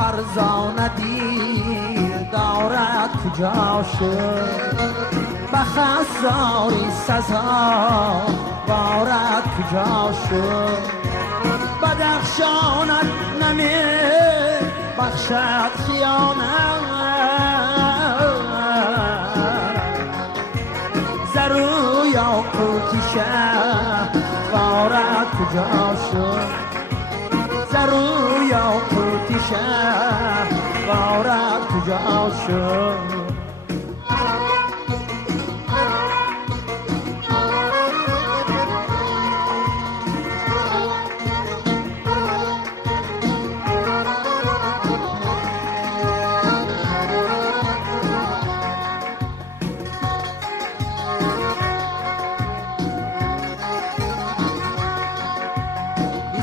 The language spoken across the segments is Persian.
فرزاندی دارد کجاشه به خساری سزا بارد کجاشه بدخشانت نمی بخشد خیانت زرو یا قوتیشه بارد کجاشه زرو یا قوتیشه بارد کجاشه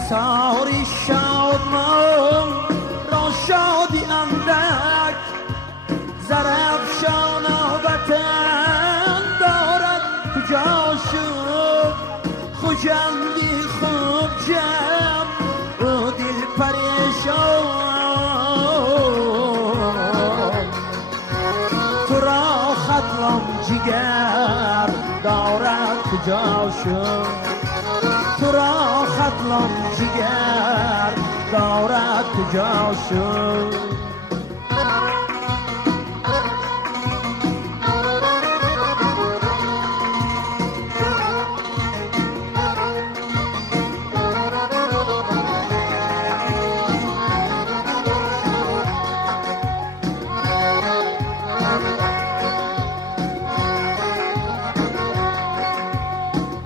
ساری شادمان را شادی اندک زرفشان وطن دارد کجا شد خوشندی خوب جم او دل پریشان تو را خطرم جگر دارد کجا شد تو را خطلم جگر دارد کجا شد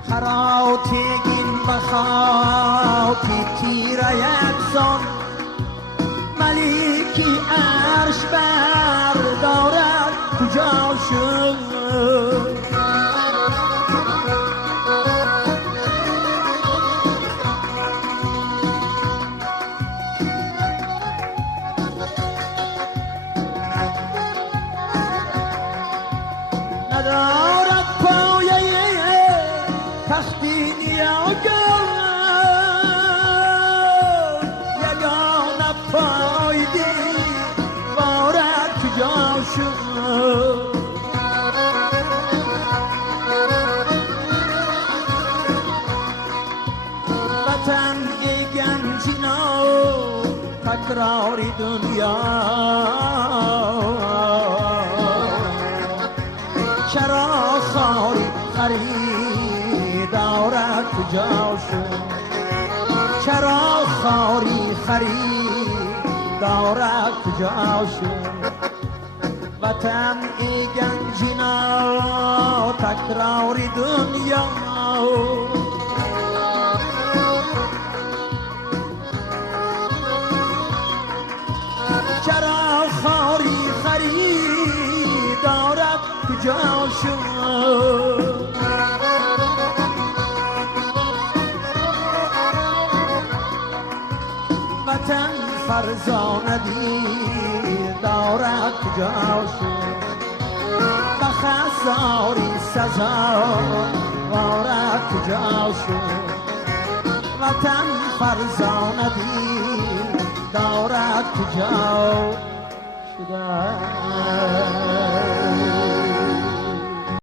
خراتگین بخاکی تیره یکسان ملیکی عرش بردارد کجا شد ندارد پایه تختی یگانه پایدی بارد کجا شد وطن گنجینا تکراری دنیا چرا خاری خرید دارد کجا شد چرا خاری خرید دارد کجا شد وطن ای گنجینا تکراری دنیا چرا خاری خرید دارد کجا شد وطن فرزاندی دارد کجا شد به خساری سزا بارد کجا شد وطن فرزاندی دارد کجا شد